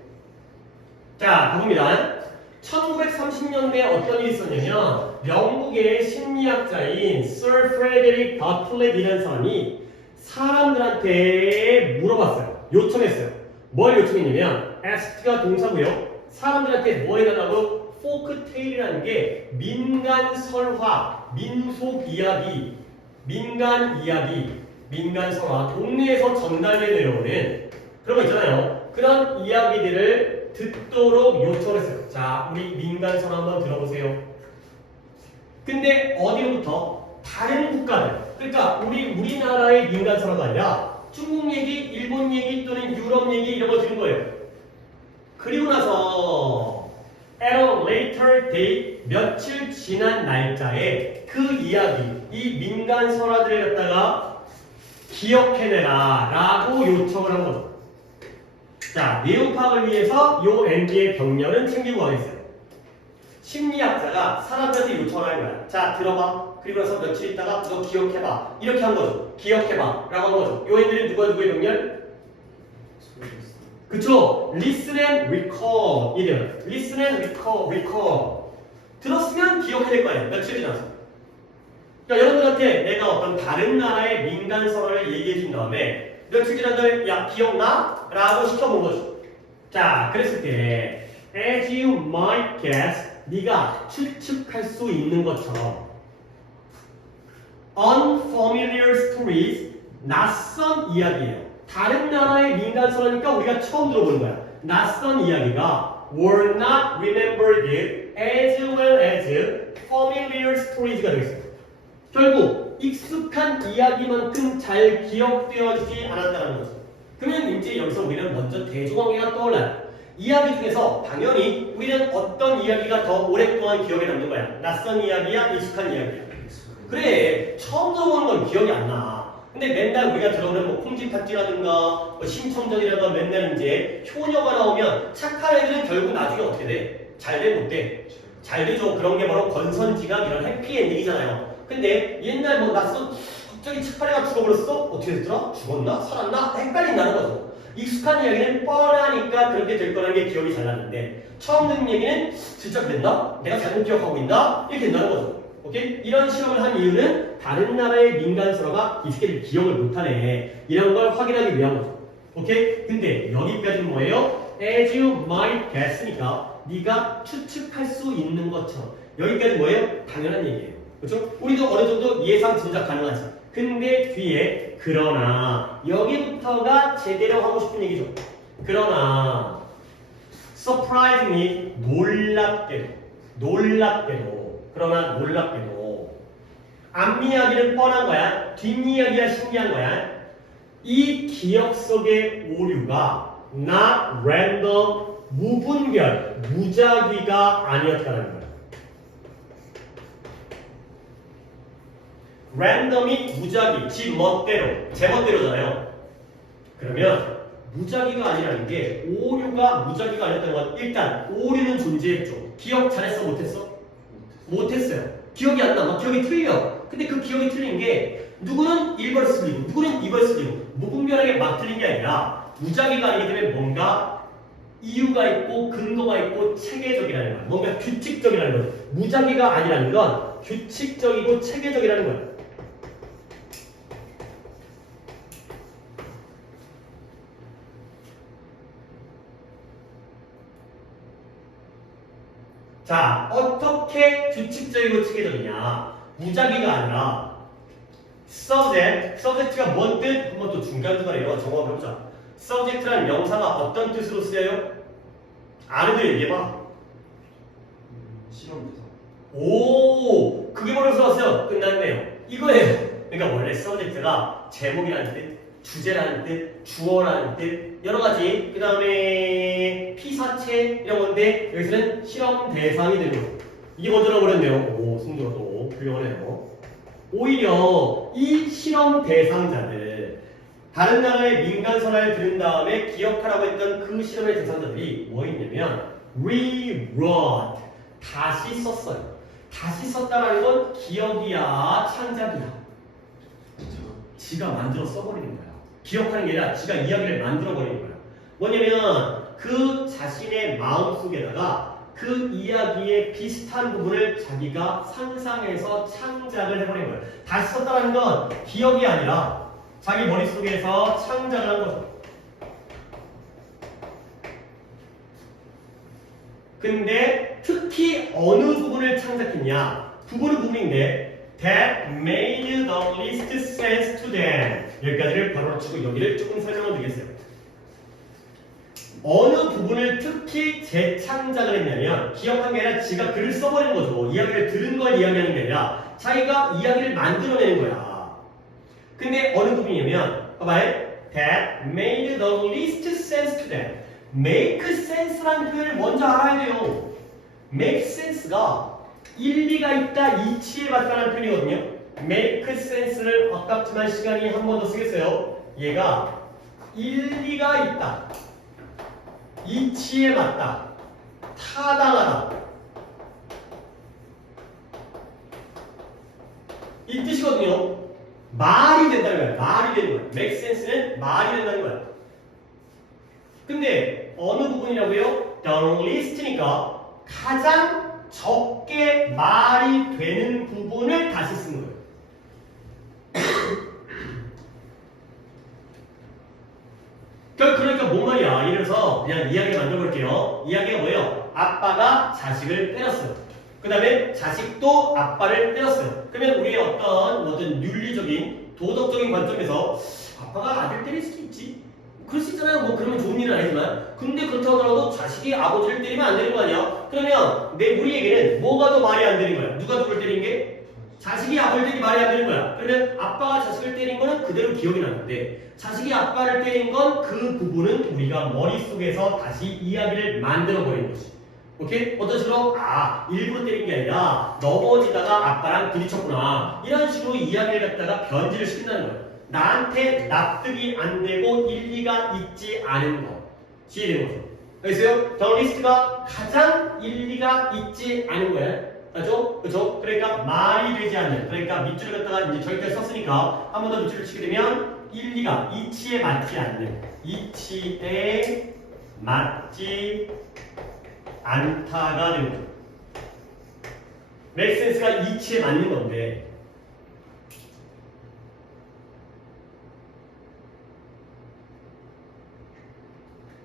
자, 그겁니다. 1930년대에 어떤 일이 있었냐면 영국의 심리학자인 Sir Frederick Bartlett이라는 사람이 사람들한테 물어봤어요. 요청했어요. 뭘 요청했냐면 ask가 동사고요. 사람들한테 뭐 해달라고? 포크테일이라는 게 민간 설화, 민속 이야기, 민간 이야기, 민간 설화, 동네에서 전달돼 내려오는 그런 거 있잖아요. 그런 이야기들을 듣도록 요청을 했어요. 자, 우리 민간 설화 한번 들어보세요. 근데 어디로부터? 다른 국가들. 그러니까 우리나라의 민간 설화가 아니라 중국 얘기, 일본 얘기 또는 유럽 얘기 이런 거 들은 거예요. 그리고 나서 at a later date 며칠 지난 날짜에 그 이야기, 이 민간 설화들을 갖다가 기억해내라 라고 요청을 한 거죠. 자, 내용 파악을 위해서 요 ND의 병렬은 챙기고 가겠어요. 심리학자가 사람들한테 요청을 하는 거야. 자, 들어봐. 그리고 나서 며칠 있다가 너 기억해봐. 이렇게 한 거죠. 기억해봐 라고 한 거죠. 요 애들은 누구의 병렬? 그쵸? listen and recall 이래요. listen and recall. 들었으면 기억해야 될 거 아니에요. 며칠 지나서. 그러니까 여러분들한테 내가 어떤 다른 나라의 민간 선언을 얘기해 준 다음에 며칠 지나서 야 기억나? 라고 시켜본 거죠. 자, 그랬을 때 as you might guess 네가 추측할 수 있는 것처럼 unfamiliar stories 낯선 이야기예요. 다른 나라의 민간 선언이니까 우리가 처음 들어보는 거야. 낯선 이야기가 were not remembered as well as familiar stories가 되겠어요. 결국 익숙한 이야기만큼 잘 기억되어지지 않았다는 거죠. 그러면 이제 여기서 우리는 먼저 대조관계가 떠올라요. 이야기 중에서 당연히 우리는 어떤 이야기가 더 오랫동안 기억에 남는 거야. 낯선 이야기야, 익숙한 이야기야. 그래, 처음 들어보는 건 기억이 안 나. 근데 맨날 우리가 들어오는 뭐 콩쥐팥쥐라든가 뭐 심청전이라든가 맨날 이제 효녀가 나오면 착한 애들은 결국 나중에 어떻게 돼? 잘 돼, 못 돼? 잘 되죠. 그런 게 바로 권선지각 이런 해피엔딩이잖아요. 근데 옛날 뭐 낯선 갑자기 착한 애가 죽어버렸어? 어떻게 됐더라? 죽었나? 살았나? 헷갈린다는 거죠. 익숙한 이야기는 뻔하니까 그렇게 될 거라는 게 기억이 잘 나는데 처음 듣는 얘기는 진짜 그랬나? 내가 잘못 기억하고 있나? 이렇게 된다는 거죠. 오케이? 이런 실험을 한 이유는 다른 나라의 민간 선어가 이 새끼를 기억을 못하네 이런 걸 확인하기 위한 거죠. 오케이? 근데 여기까지는 뭐예요? as you might guess니까 네가 추측할 수 있는 것처럼 여기까지 뭐예요? 당연한 얘기예요. 그렇죠? 우리도 어느 정도 예상 짐작 가능하지. 근데 뒤에 그러나 여기부터가 제대로 하고 싶은 얘기죠. 그러나 surprisingly 놀랍게도 그러나 놀랍게도 앞이야기는 뻔한 거야. 뒷이야기가 신기한 거야. 이 기억 속의 오류가 not random 무분별 무작위가 아니었다는 거야. 랜덤이 무작위, 지 멋대로, 제 멋대로잖아요. 그러면 무작위가 아니라는 게 오류가 무작위가 아니었다는 건 일단 오류는 존재했죠. 기억 잘했어, 못했어? 못했어요. 기억이 안 나, 막 기억이 틀려. 근데 그 기억이 틀린 게 누구는 1번 쓰리고 누구는 2번 쓰리고 무분별하게 막 틀린 게 아니라 무작위가 아니기 때문에 뭔가 이유가 있고 근거가 있고 체계적이라는 거야. 뭔가 규칙적이라는 거야. 무작위가 아니라는 건 규칙적이고 체계적이라는 거야. 자, 어떻게 규칙적이고 체계적이냐? 무작위가 아니라 subject가 뭔 뜻? 한번 또 중간중간에 이런 거 점검해보자. subject라는 명사가 어떤 뜻으로 쓰여요? 아는 데 얘기해봐. 실험부터. 오, 그게 뭐라고 써왔어요? 끝났네요. 이거예요. 그러니까 원래 subject가 제목이라는 뜻, 주제라는 뜻, 주어라는 뜻, 여러 가지, 그 다음에 피사체 이런 건데 여기서는 실험 대상이 되는 거예요. 이게 먼저 나버렸네요. 오, 승주가 또 훌륭하네요. 오히려 이 실험 대상자들, 다른 나라의 민간 선언을 들은 다음에 기억하라고 했던 그 실험의 대상자들이 뭐였냐면 rewrote, 다시 썼어요. 다시 썼다는 건 기억이야, 창작이야. 지가 만들어 써버리는 거야. 기억하는 게 아니라 지가 이야기를 만들어버리는 거야. 뭐냐면 그 자신의 마음속에다가 그 이야기의 비슷한 부분을 자기가 상상해서 창작을 해버린 거예요. 다시 썼다는 건 기억이 아니라 자기 머릿속에서 창작을 한 거죠. 근데 특히 어느 부분을 창작했냐? 부분인데 that made the least sense to them. 여기까지를 바로 치고 여기를 조금 설명을 드리겠어요. 어느 부분을 특히 재창작을 했냐면 기억한 게 아니라 지가 글을 써버리는 거죠. 이야기를 들은 걸 이야기하는 게 아니라 자기가 이야기를 만들어내는 거야. 근데 어느 부분이냐면 봐봐요. That made the least sense to them. make sense라는 표현을 먼저 알아야 돼요. make sense가 일리가 있다, 이치에 맞다는 표현이거든요. make sense를 아깝지만 시간이 한 번 더 쓰겠어요. 얘가 일리가 있다, 이치에 맞다, 타당하다 이 뜻이거든요. 말이 된다는 거야. 말이 되는 거야. make sense는 말이 된다는 거야. 근데 어느 부분이라고요? The least니까 가장 적게 말이 되는 부분을 다시 쓴 거예요. 그러니까 뭔 말이야? 예를 들어서 그냥 이야기 만들어 볼게요. 이야기가 뭐예요? 아빠가 자식을 때렸어요. 그 다음에 자식도 아빠를 때렸어요. 그러면 우리의 어떤 윤리적인 도덕적인 관점에서 아빠가 아들 때릴 수도 있지. 그럴 수 있잖아요. 뭐 그러면 좋은 일은 아니지만. 근데 그렇다고 하더라도 자식이 아버지를 때리면 안 되는 거 아니야? 그러면 우리에게는 뭐가 더 말이 안 되는 거야? 누가 누굴 때린 게? 자식이 아빠를 때리기 말이 안 되는 거야. 그러면 아빠가 자식을 때린 거는 그대로 기억이 나는데 자식이 아빠를 때린 건 그 부분은 우리가 머릿속에서 다시 이야기를 만들어 버리는 것이. 오케이? 어떤 식으로 일부러 때린 게 아니라 넘어지다가 아빠랑 부딪혔구나. 이런 식으로 이야기를 갖다가 변질을 시킨다는 거야. 나한테 납득이 안 되고 일리가 있지 않은 것이 되는 거죠. 알겠어요? 더 리스트가 가장 일리가 있지 않은 거야. 맞죠? 그죠? 그러니까 말이 되지 않는, 그러니까 밑줄을 갖다가 이제 저기까지 썼으니까 한 번 더 밑줄을 치게 되면 일리가 이치에 맞지 않는, 이치에 맞지 않다가 되는 거죠. make sense가 이치에 맞는 건데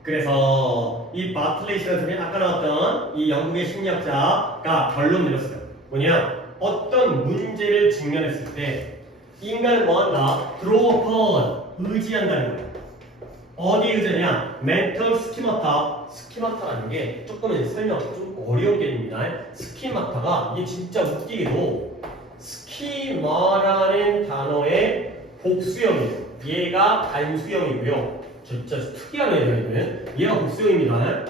그래서 이 바틀레이시라는 사람이 아까 나왔던 이 영국의 심리학자가 결론 내렸어요. 뭐냐? 어떤 문제를 직면했을 때 인간은 뭐한다? draw upon, 의지한다는 거예요. 어디 의지하냐? mental schemata. 스키마타라는 게 조금 설명 좀 어려운 개념입니다. 스키마타가 이게 진짜 웃기게도 스키마라는 단어의 복수형이에요. 얘가 단수형이고요. 진짜 특이한 애들은 얘가 복수형입니다.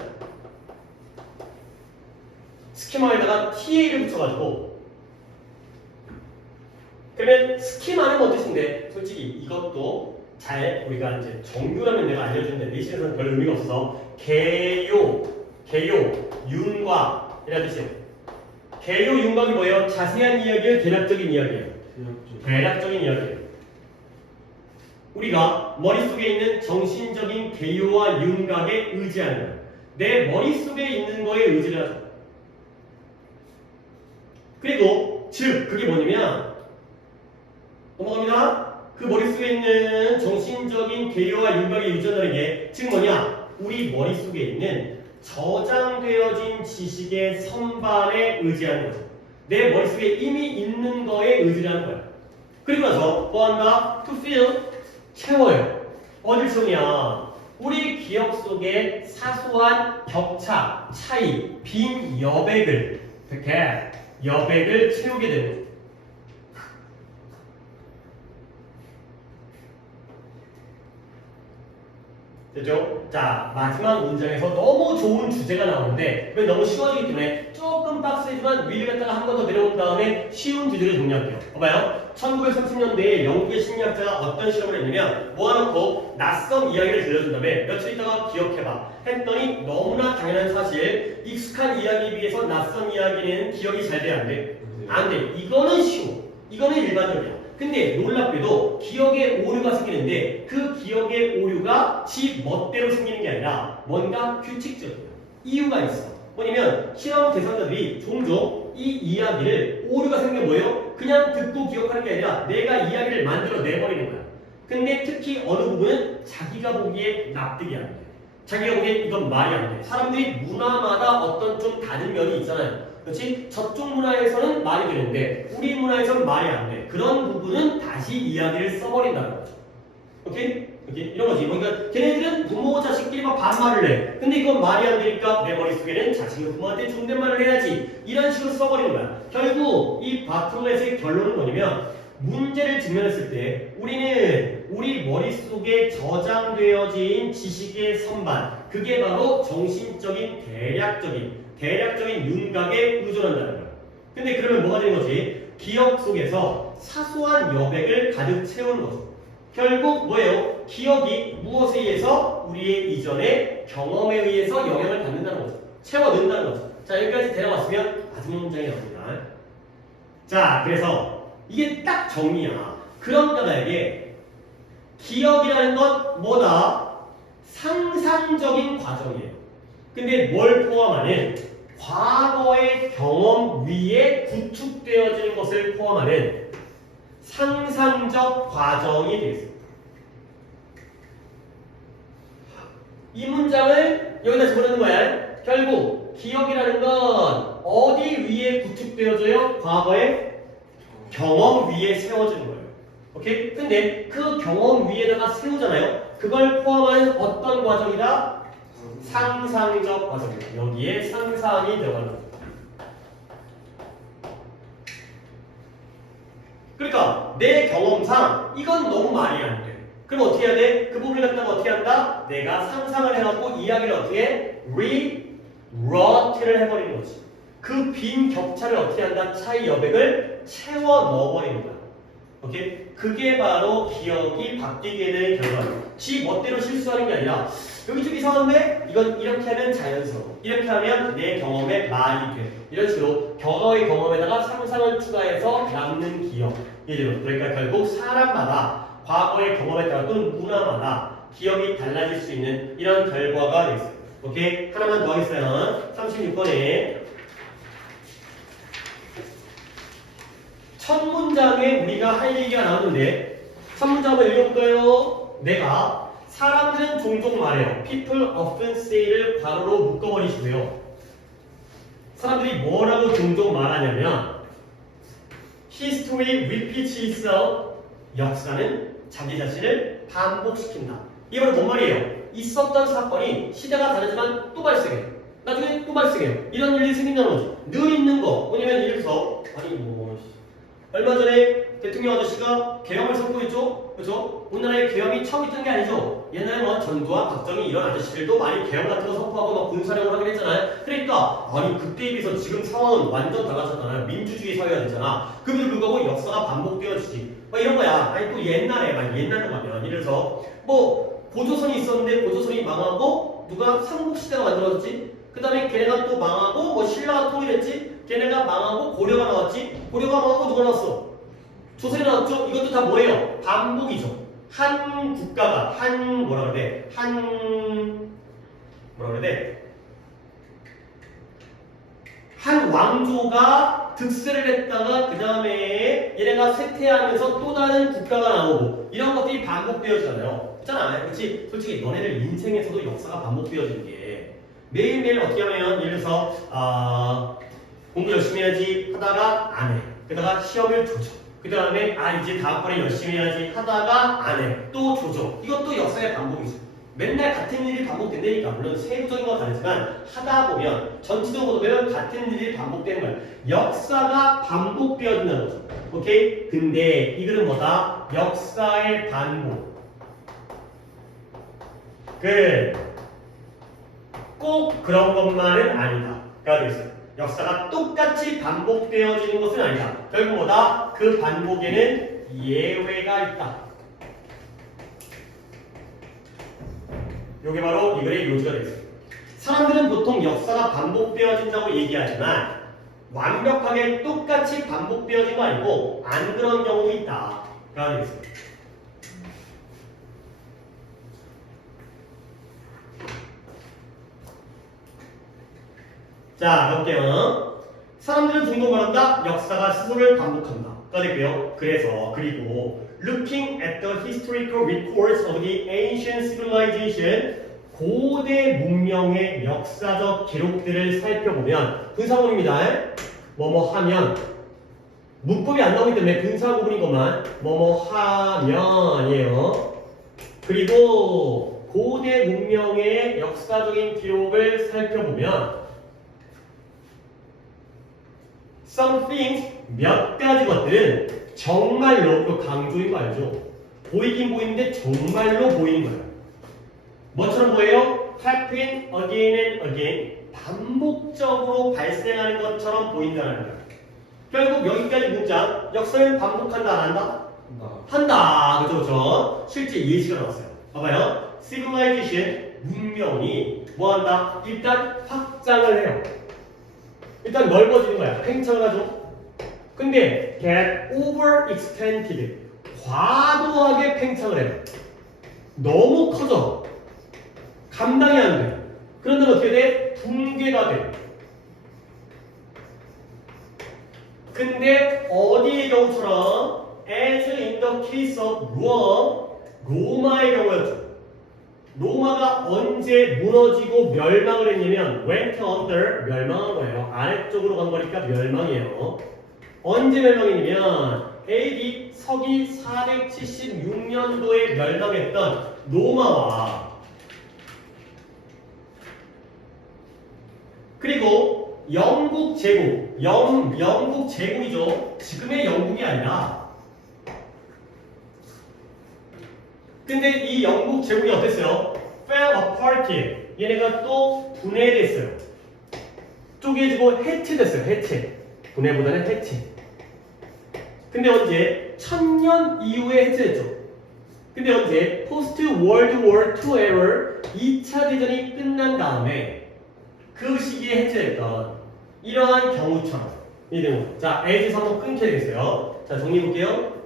스키마에다가 TA를 붙여가지고 그러면 스키마는 뭔 뜻인데 솔직히 이것도 잘 우리가 이제 정규라면 내가 알려주는데 리시에서는 별 의미가 없어. 개요, 윤곽 이라는 뜻이에요. 개요, 윤곽이 뭐예요? 자세한 이야기예요? 대략적인 이야기예요? 대략적인 이야기예요. 우리가 머릿속에 있는 정신적인 개요와 윤곽에 의지하는 거예요. 내 머릿속에 있는 거에 의지를 하죠. 그리고 즉 그게 뭐냐면 넘어갑니다. 그 머릿속에 있는 정신적인 개요와 윤곽에 의존하는 게 즉 뭐냐? 우리 머릿속에 있는 저장되어진 지식의 선반에 의지하는 거죠. 내 머릿속에 이미 있는 거에 의지를 하는 거야. 그리고 나서 뭐 한다? To fill, 채워요. 어딜 채우냐? 우리 기억 속에 사소한 격차, 차이, 빈 여백을 이렇게 여백을 채우게 되는 거죠. 됐죠? 자, 마지막 문장에서 너무 좋은 주제가 나오는데 너무 쉬워지기 때문에 조금 빡세지만 위를 갖다가 한 번 더 내려온 다음에 쉬운 주제를 정리할게요. 봐봐요. 1930년대에 영국의 심리학자가 어떤 실험을 했냐면 모아놓고 낯선 이야기를 들려준 다음에 며칠 있다가 기억해봐 했더니 너무나 당연한 사실 익숙한 이야기에 비해서 낯선 이야기는 기억이 잘 돼야 안 돼? 안 돼. 이거는 쉬워. 이거는 일반적이야. 근데 놀랍게도 기억에 오류가 생기는데 그 기억의 오류가 지 멋대로 생기는 게 아니라 뭔가 규칙적이야. 이유가 있어. 뭐냐면 실험 대상자들이 종종 이 이야기를 오류가 생기면 뭐예요? 그냥 듣고 기억하는 게 아니라 내가 이야기를 만들어 내버리는 거야. 근데 특히 어느 부분은 자기가 보기에 납득이 안 돼. 자기가 보기에 이건 말이 안 돼. 사람들이 문화마다 어떤 좀 다른 면이 있잖아요. 그렇지? 저쪽 문화에서는 말이 되는데 우리 문화에서는 말이 안 돼. 그런 부분은 다시 이야기를 써버린다는 거죠. 오케이? 이런 거지. 그러니까 걔네들은 부모 자식끼리 막 반말을 해. 근데 이건 말이 안 되니까 내 머릿속에는 자식이 부모한테 존댓말을 해야지. 이런 식으로 써버리는 거야. 결국 이 바틀렛의 결론은 뭐냐면 문제를 직면했을 때 우리는 우리 머릿속에 저장되어진 지식의 선반 그게 바로 정신적인 대략적인 윤곽에 의존한다는 거야. 근데 그러면 뭐가 되는 거지? 기억 속에서 사소한 여백을 가득 채우는 거죠. 결국 뭐예요? 기억이 무엇에 의해서? 우리의 이전의 경험에 의해서 영향을 받는다는 거죠. 채워 넣는다는 거죠. 자, 여기까지 데려왔으면 마지막 문장이 나옵니다. 자, 그래서 이게 딱 정리야. 그런 까닭에 기억이라는 건 뭐다? 상상적인 과정이에요. 근데 뭘 포함하는 과거의 경험 위에 구축되어지는 것을 포함하는 상상적 과정이 되겠습니다. 이 문장을 여기다 집어넣는 거야. 결국 기억이라는 건 어디 위에 구축되어져요? 과거의 경험 위에 세워지는 거예요. 오케이? 근데 그 경험 위에다가 세우잖아요. 그걸 포함하는 어떤 과정이다? 상상적 과정이다. 여기에 상상이 들어가는 거예요. 그러니까 내 경험상 이건 너무 말이 안 돼. 그럼 어떻게 해야 돼? 그 부분을 갖다가 어떻게 한다? 내가 상상을 해갖고 이야기를 어떻게 rewrote를 해버리는 거지. 그 빈 격차를 어떻게 한다? 차이 여백을 채워 넣어버리는 거야. 오케이? 그게 바로 기억이 바뀌게 되는 결과예요. 지 멋대로 실수하는 게 아니라 여기 좀 이상한데? 이건 이렇게 하면 자연스러워. 이렇게 하면 내 경험에 말이 돼. 이런 식으로 과거의 경험에다가 상상을 추가해서 남는 기억. 예를 들어 그러니까 결국 사람마다 과거의 경험에 따라 또는 문화마다 기억이 달라질 수 있는 이런 결과가 되겠어요. 오케이? 하나만 더 하겠어요. 36번에 첫 문장에 우리가 할 얘기가 나오는데 첫 문장 한번 읽어볼까요? 내가 사람들은 종종 말해요. People often say를 괄호로 묶어버리시고요. 사람들이 뭐라고 종종 말하냐면 History repeats itself. 역사는 자기 자신을 반복시킨다. 이건 뭔 말이에요? 있었던 사건이 시대가 다르지만 또 발생해요. 나중에 또 발생해요. 이런 일이 생긴다는 거죠. 늘 있는 거. 뭐냐면 예를 들어서 얼마 전에 대통령 아저씨가 계엄을 선포했죠? 그렇죠? 우리나라에 계엄이 처음 있던 게 아니죠? 옛날에 뭐 전두환, 박정희 이런 아저씨들도 많이 계엄 같은 거 선포하고 막 군사력을 하긴 했잖아요. 그러니까 아니 그때에 비해서 지금 상황은 완전 달라졌잖아요. 민주주의 사회가 됐잖아. 그럼에도 불구하고 역사가 반복되어지지. 막 이런 거야. 아니 또 옛날에 막 옛날로 가면 이래서 뭐 고조선이 있었는데 고조선이 망하고 누가 삼국시대가 만들어졌지? 그 다음에 걔네가 또 망하고 뭐 신라가 통일했지? 걔네가 망하고 고려가 나왔지? 고려가 망하고 누가 나왔어? 조선이 나왔죠? 이것도 다 뭐예요? 반복이죠. 한 국가가 한 뭐라 그래? 한 왕조가 득세를 했다가 그 다음에 얘네가 쇠퇴하면서 또 다른 국가가 나오고 이런 것들이 반복되어지잖아요. 있잖아. 그렇지? 솔직히 너네들 인생에서도 역사가 반복되어지는 게 매일매일 어떻게 하면 예를 들어서 공부 열심히 해야지 하다가 안 해. 그러다가 시험을 조져. 그 다음에 이제 다음번에 열심히 해야지 하다가 안 해. 또 조져. 이것도 역사의 반복이죠. 맨날 같은 일이 반복된다니까. 물론 세부적인 건 다르지만 하다 보면 전체적으로 보면 같은 일이 반복되는 거야. 역사가 반복되어진다는 거죠. 오케이? 근데 이 글은 뭐다? 역사의 반복. 꼭 그런 것만은 아니다. 가 되겠어요. 역사가 똑같이 반복되어지는 것은 아니다. 결국 뭐다? 그 반복에는 예외가 있다. 요게 바로 이 글의 요지가 되겠습니다. 사람들은 보통 역사가 반복되어진다고 얘기하지만 완벽하게 똑같이 반복되어진 거 아니고 안 그런 경우 있다. 가 되겠습니다. 자, 가볼게요. 사람들은 종종 말한다. 역사가 스스로를 반복한다. 가 되고요. 그리고 looking at the historical records of the ancient civilization, 고대 문명의 역사적 기록들을 살펴보면 분사구문입니다. 뭐뭐 하면 문법이 안 나오기 때문에 분사구문인 것만 뭐뭐 하면이에요. 그리고 고대 문명의 역사적인 기록을 살펴보면 some things, 몇 가지 것들은 정말로, 이거 강조인 거 알죠? 보이긴 보이는데 정말로 보이는 거예요. 뭐처럼 보여요? happen again and again. 반복적으로 발생하는 것처럼 보인다는 거예요. 결국 여기까지 문장, 역사는 반복한다, 안 한다? 한다. 그죠? 실제 예시가 나왔어요. 봐봐요. civilization, 문명이 뭐 한다? 일단 확장을 해요. 일단 넓어지는 거야. 팽창을 하죠. 근데 get overextended, 과도하게 팽창을 해요. 너무 커져. 감당이 안 돼. 그런다면 어떻게 돼? 붕괴가 돼. 근데 어디의 경우처럼 as in the case of Rome, 로마의 경우였죠. 로마가 언제 무너지고 멸망을 했냐면 went under, 멸망한 거예요. 아래쪽으로 간 거니까 멸망이에요. 언제 멸망했냐면 AD 서기 476년도에 멸망했던 로마와 그리고 영국 제국, 영국 제국이죠. 지금의 영국이 아니라. 근데 이 영국 제국이 어땠어요? fell apart. 얘네가 또 분해됐어요. 쪼개지고 해체됐어요. 해체. 분해보다는 해체. 근데 언제? 1000년 이후에 해체됐죠. 근데 언제? 포스트 월드 워 2 에러 2차 대전이 끝난 다음에 그 시기에 해체됐던 이러한 경우처럼 이 경우. 자, as 한번 끊게 되겠어요. 자, 정리해볼게요.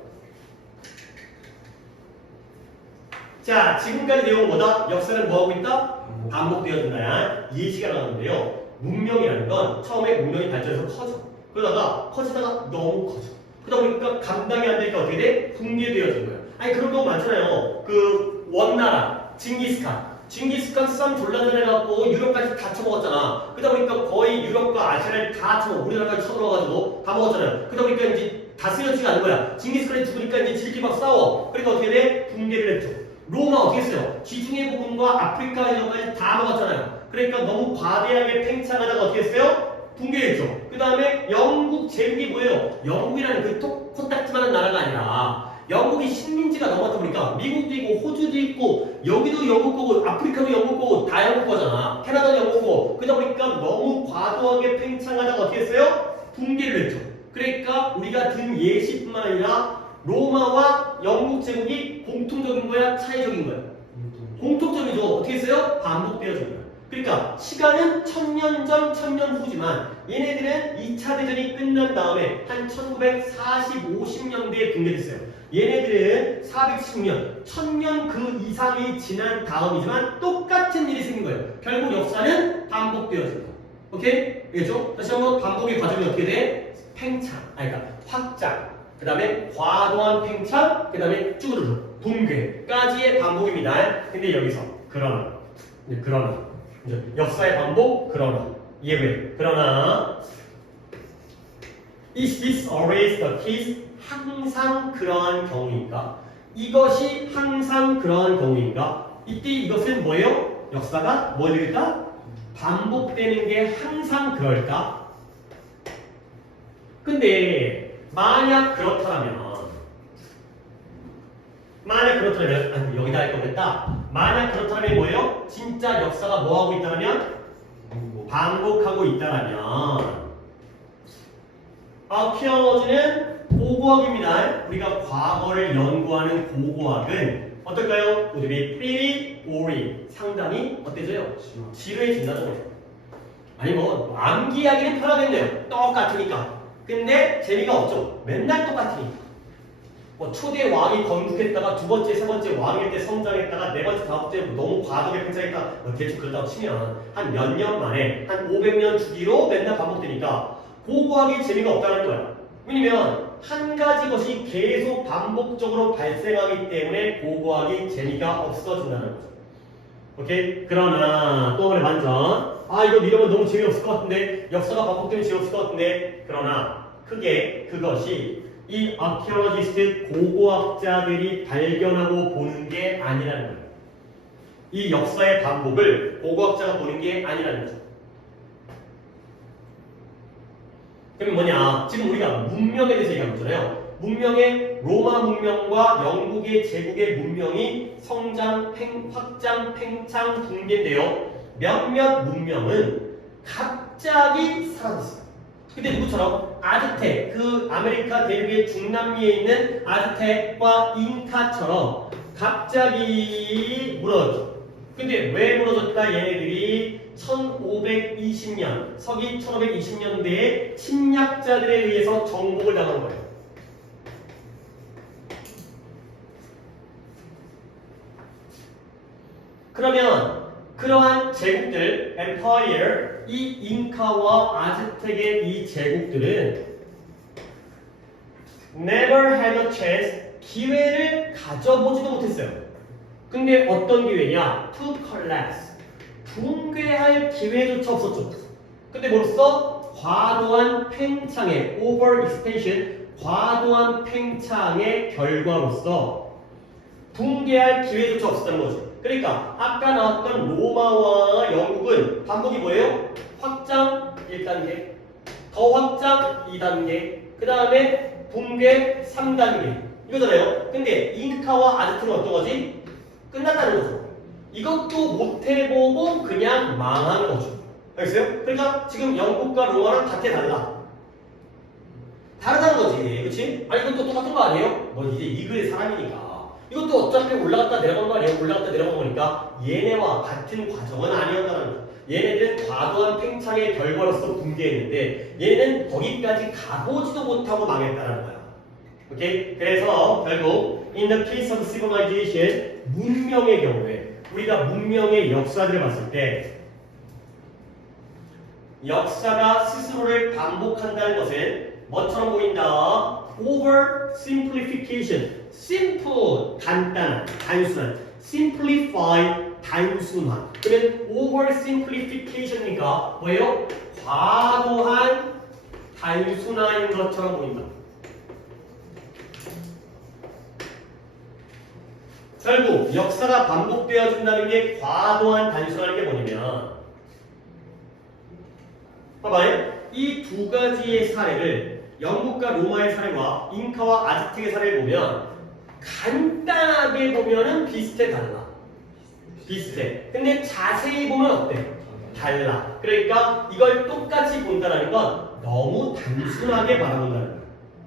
자, 지금까지 내용은 뭐다? 역사는 뭐하고 있다? 반복되어진다. 예시가 나오는데요. 문명이라는 건 처음에 문명이 발전해서 커져. 그러다가 커지다가 너무 커져. 그러다 보니까 감당이 안 되니까 어떻게 돼? 붕괴되어진 거야. 아니 그런 경우 많잖아요. 그 원나라, 징기스칸 쌈 졸라 잘해갖고 유럽까지 다 쳐먹었잖아. 그러다 보니까 거의 유럽과 아시아를 다 쳐먹고 우리나라까지 쳐들어가지고 다 먹었잖아요. 그러다 보니까 이제 다 쓰여지지가 않는 거야. 징기스칸이 죽으니까 이제 지들끼리 막 싸워. 그러니까 어떻게 돼? 붕괴를 했죠. 로마 어떻게 했어요? 지중해 부분과 아프리카 해역까지 다 먹었잖아요. 그러니까 너무 과대하게 팽창하다가 어떻게 했어요? 붕괴했죠. 그 다음에 영국 제국이 뭐예요? 영국이라는 그 코딱지만한 나라가 아니라 영국이 식민지가 넘었다 보니까 미국도 있고 호주도 있고 여기도 영국 거고 아프리카도 영국 거고 다 영국 거잖아. 캐나다도 영국 거고. 그러다 보니까 너무 과도하게 팽창하다가 어떻게 했어요? 붕괴를 했죠. 그러니까 우리가 든 예시뿐만 아니라 로마와 영국 제국이 공통적인 거야? 차이적인 거야? 공통점이죠. 어떻게 했어요? 반복되어진 거야. 그러니까 시간은 1000년 전, 1000년 후지만 얘네들은 2차 대전이 끝난 다음에 한 1940, 50년대에 붕괴됐어요. 얘네들은 410년, 1000년 그 이상이 지난 다음이지만 똑같은 일이 생긴 거예요. 결국 역사는 반복되어진다. 오케이? 알겠죠? 다시 한번 반복의 과정이 어떻게 돼? 팽창, 그러니까 확장. 그 다음에 과도한 팽창, 그 다음에 쭈르륵, 붕괴까지의 반복입니다. 근데 여기서 그러나 이제 역사의 반복, 그러나 예외, 그러나 Is this always the case? 항상 그러한 경우인가? 이것이 항상 그러한 경우인가? 이때 이것은 뭐예요? 역사가 뭐 될까? 반복되는 게 항상 그럴까? 근데 만약 그렇다면 아니, 여기다 할 거겠다. 만약 그렇다면 뭐예요? 진짜 역사가 뭐하고 있다면 반복하고 있다면 아키올로지는 고고학입니다. 우리가 과거를 연구하는 고고학은 어떨까요? Would be pretty boring. 상당히 어때져요? 지루해진다는 거죠. 아니 뭐 암기하기는 편하겠네요. 똑같으니까. 근데 재미가 없죠. 맨날 똑같으니까. 뭐 초대 왕이 건국했다가 두 번째, 세 번째 왕일 때 성장했다가 네 번째, 다섯 번째 너무 과도하게 팽창했다가 뭐 대충 그렇다고 치면 한 몇 년 만에 한 500년 주기로 맨날 반복되니까 고고학이 재미가 없다는 거야. 왜냐면 한 가지 것이 계속 반복적으로 발생하기 때문에 고고학이 재미가 없어진다는 거죠. 오케이? 그러나 또 하나의 반전. 이거 이러면 너무 재미없을 것 같은데 역사가 반복되면 재미없을 것 같은데 그러나 크게 그것이 이 아키올로지스트 고고학자들이 발견하고 보는 게 아니라는 거예요. 이 역사의 반복을 고고학자가 보는 게 아니라는 거죠. 그럼 뭐냐? 지금 우리가 문명에 대해서 얘기하고 있잖아요. 문명의 로마 문명과 영국의 제국의 문명이 성장, 확장, 팽창, 붕괴인데요. 몇몇 문명은 갑자기 사라졌어요. 근데 누구처럼? 아즈텍, 그 아메리카 대륙의 중남미에 있는 아즈텍과 잉카처럼 갑자기 무너졌죠. 근데 왜 무너졌다? 얘네들이 1520년, 서기 1520년대에 침략자들에 의해서 정복을 당한 거예요. 그러면 그러한 제국들, empire, 이 잉카와 아즈텍의 이 제국들은 never had a chance, 기회를 가져보지도 못했어요. 근데 어떤 기회냐? To collapse, 붕괴할 기회조차 없었죠. 근데 뭐로써? 과도한 팽창의 over expansion, 과도한 팽창의 결과로서 붕괴할 기회조차 없었다는 거죠. 그러니까 아까 나왔던 로마와 영국은 반복이 뭐예요? 확장 1단계, 더 확장 2단계, 그 다음에 붕괴 3단계 이거잖아요. 근데 잉카와 아즈텍은 어떤 거지? 끝났다는 거죠. 이것도 못 해보고 그냥 망한 거죠. 알겠어요? 그러니까 지금 영국과 로마랑 같아 달라. 다르다는 거지, 그렇지? 아니 이것도 똑같은 거 아니에요? 뭐 이제 이 글의 사람이니까. 이것도 어차피 올라갔다 내려간 거 아니에요? 올라갔다 내려간 거니까 얘네와 같은 과정은 아니었다는 거죠. 얘네들은 과도한 팽창의 결과로서 붕괴했는데 얘는 거기까지 가보지도 못하고 망했다는 거야. 오케이? 그래서 결국 in the case of civilization, 문명의 경우에 우리가 문명의 역사들을 봤을 때 역사가 스스로를 반복한다는 것은 뭐처럼 보인다? over simplification, simple, 간단한, 단순한, simplify, 단순한. 그러면 over simplification이니까 뭐예요? 과도한 단순화인 것처럼 보인다. 결국 역사가 반복되어진다는 게 과도한 단순화는 게 뭐냐면 봐봐요. 이 두 가지의 사례를 영국과 로마의 사례와 잉카와 아즈텍의 사례를 보면 간단하게 보면은 비슷해 달라. 비슷해. 근데 자세히 보면 어때? 달라. 그러니까 이걸 똑같이 본다는 건 너무 단순하게 바라본다는 거야.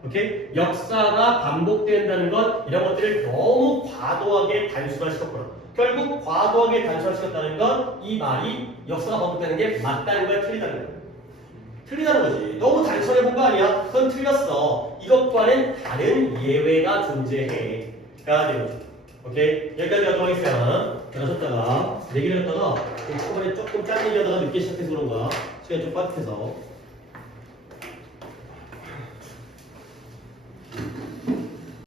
오케이? 역사가 반복된다는 건 이런 것들을 너무 과도하게 단순화시켰구나. 결국 과도하게 단순화시켰다는 건 이 말이 역사가 반복되는 게 맞다는 거야, 틀리다는 거야? 틀리다는 거지. 너무 단순하게 본 거 아니야? 그건 틀렸어. 이것과는 다른 예외가 존재해. 가 되는 거지. 오케이? 여기까지 하도록 하겠어요. 잘하셨다가 얘기를 했다가 초반에 조금 짧은 얘기하다가 늦게 시작해서 그런가 시간이 좀 빠듯해서